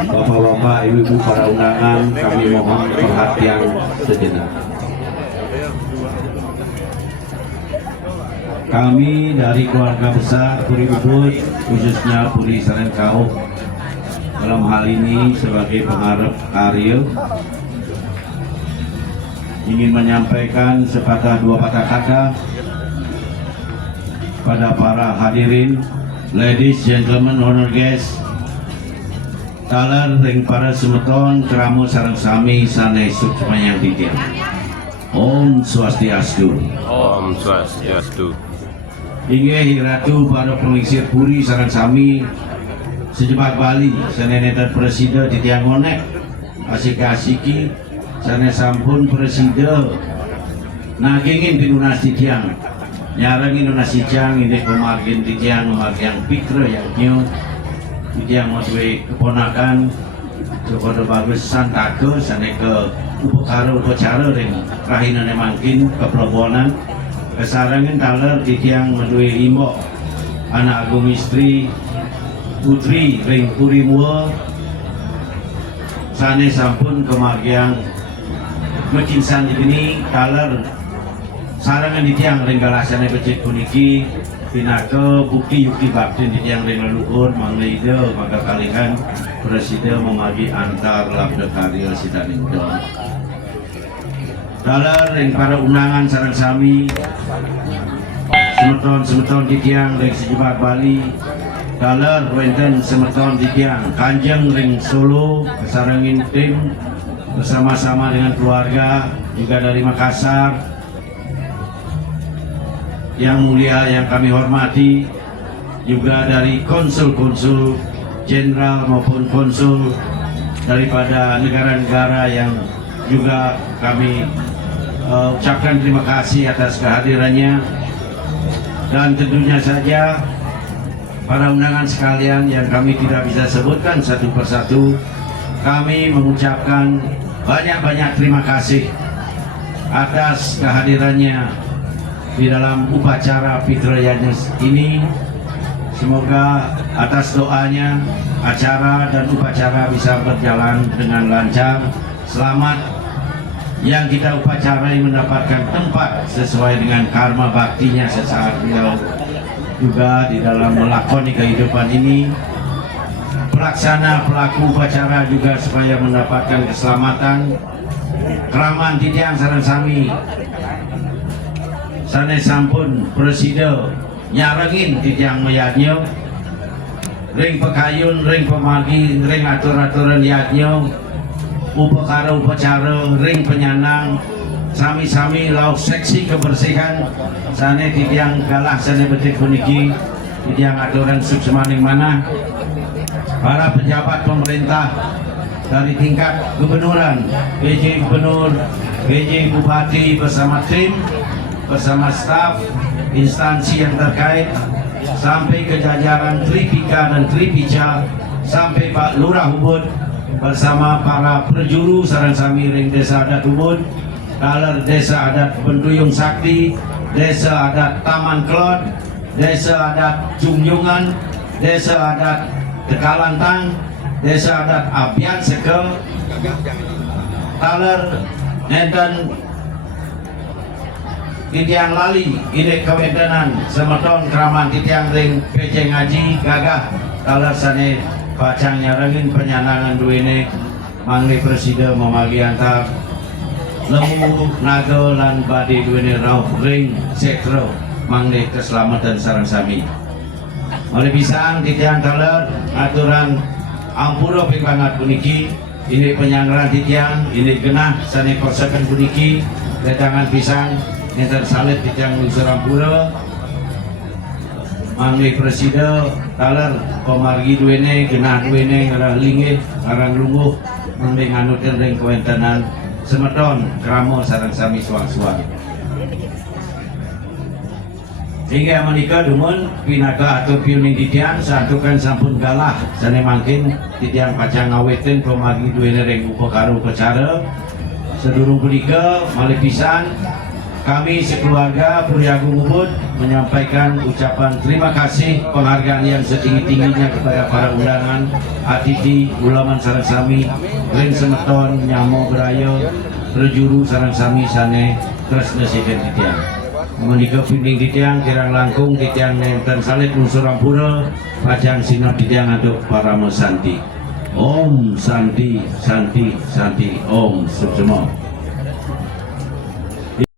Bapak-bapak, ibu-ibu para undangan, kami mohon perhatian sejenak. Kami dari keluarga besar Puri Ubud, khususnya Puri Sarenkau, dalam hal ini sebagai pengharap Ariel, ingin menyampaikan sepatah dua patah kata pada para hadirin, ladies, gentlemen, honor guests, talar ring para semeton keramu sareng sami sanai sukmayang dikir. Om Swastiastu. Om Swastiastu. Inggih Ratu para pengisir Puri sareng sami sejebat Bali sanenetan presiden titiang ngonek asik-asiki sana sampun presiden nagingin pinunas titiang nyarangin nunas titiang ini pemargin titiang yang pikre yang nyu titiang modwe keponakan kepada bagus santake sana ke upacara ring rahinane mangkin kepelabuhanan kesarangin taler titiang modwe imbo anak agung istri putri ring Puri Mua sane sampun kemargiang mecinsan ini taler sarangan di tiang ring galasane becik puniki pinake bukti yukti bakti di tiang ring leluhur mangleide maka kalikan presiden memagi antar labda karya sidanindong taler ring para undangan sarang sami semeton di tiang ring sejebat Bali taler wenten semeton di tiang Kanjeng ring Solo kesarangin tim bersama-sama dengan keluarga juga dari Makassar yang mulia yang kami hormati, juga dari konsul-konsul jenderal maupun konsul daripada negara-negara yang juga kami ucapkan terima kasih atas kehadirannya, dan tentunya saja para undangan sekalian yang kami tidak bisa sebutkan satu persatu, kami mengucapkan banyak-banyak terima kasih atas kehadirannya di dalam upacara Fitrayanya ini. Semoga atas doanya acara dan upacara bisa berjalan dengan lancar, selamat, yang kita upacarai mendapatkan tempat sesuai dengan karma baktinya sesaat beliau juga di dalam melakoni kehidupan ini. Pelaksana pelaku upacara juga supaya mendapatkan keselamatan. Keraman titiang sareng sami sane sampun presiden nyarengin titiang mayatnya ring pekayun, ring pemagi, ring atur-aturan yatnya upacara ring penyanang sami-sami lauk seksi kebersihan sane titiang galah sane betik puniki titiang aturan suksemaning mana para pejabat pemerintah dari tingkat gubernuran, PJ Gubernur, PJ Bupati bersama tim, bersama staf, instansi yang terkait, sampai ke jajaran Tripika dan Tripica, sampai Pak Lurah Ubud bersama para perjuru sareng sami ring Desa Adat Ubud, taler Desa Adat Benduyung Sakti, Desa Adat Taman Kelot, Desa Adat Jungjungan, Desa Adat Tekalantang, Desa Adat Apian Sekel, taler enten titiang lali ide kewedanan semeton keraman titiang ring PJ Ngaji gagah taler sane bacang nyarengin penyanangan duwene mangli presiden memagi antar lemu naga lan badi duwene rauh ring sekro mangli keselamatan sareng sami. Oleh pisang titiang taler aturan ampura pingpangat puniki ini penyangran titiang ini genah sane kosakan puniki datangan pisang enter salib titiang unsur ampura mangli presiden taler pemargi duwene genah duwene ngarang linggih ngarang lungguh mangli nganutin ring kewentanan semeton keramo sareng sami suang-suang. Hingga menikah dumun pinaka atau piuning titiang santukan sampun galah sane mangkin titiang pacang ngawetin pemagi duwene ring upacara upacara sedurung punika malih pisan kami sekeluarga Puri Agung Ubud menyampaikan ucapan terima kasih penghargaan yang setinggi-tingginya kepada para undangan Atiti Ulaman sareng sami Ring Semeton Nyamo Berayo Rejuru sareng sami sane tresna sikeun titiang menika pinding titiang kirang langkung titiang nenten salit unsur ampura pajang sinap titiang aduk para mesanti Om Santi Santi Santi Om Suksema.